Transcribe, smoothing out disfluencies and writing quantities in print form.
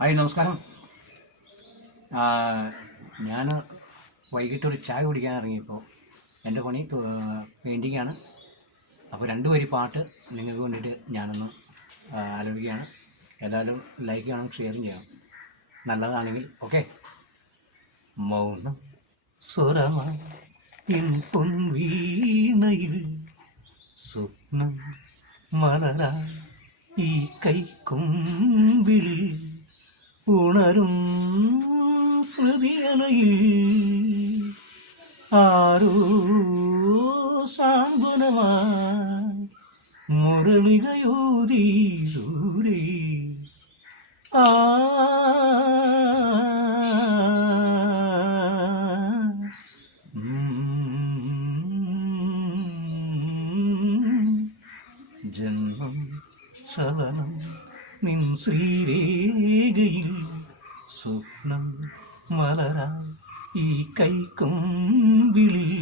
Hi, നമസ്കാരം. ഞാൻ വൈകിട്ടൊരു ചായ കുടിക്കാൻ ഇറങ്ങിയപ്പോൾ എൻ്റെ പണി പെയിൻറ്റിങ്ങാണ്. അപ്പോൾ രണ്ട് വരി പാട്ട് നിങ്ങൾക്ക് വേണ്ടിയിട്ട് ഞാനൊന്ന് ആലോചിക്കുകയാണ്. എല്ലാവരും ലൈക്ക് ചെയ്യണം, ഷെയറും ചെയ്യണം. നല്ലതാണെങ്കിൽ ഓക്കെ. മൗനം സ്വരമായി പൊൻവീണയിൽ സ്വപ്നം മലരാ ഈ കൈക്കൊമ്പിൽ ഉണരും സ്മൃതിയലയിൽ ആരോ സാന്ത്വനമായി മുരളികയോതി ദൂരെ ആ ജന്മം ചലനം നിൻ ശ്രീരേഖയിൽ സ്വപ്നം മലരാ ഈ കൈക്കൊമ്പിളിൽ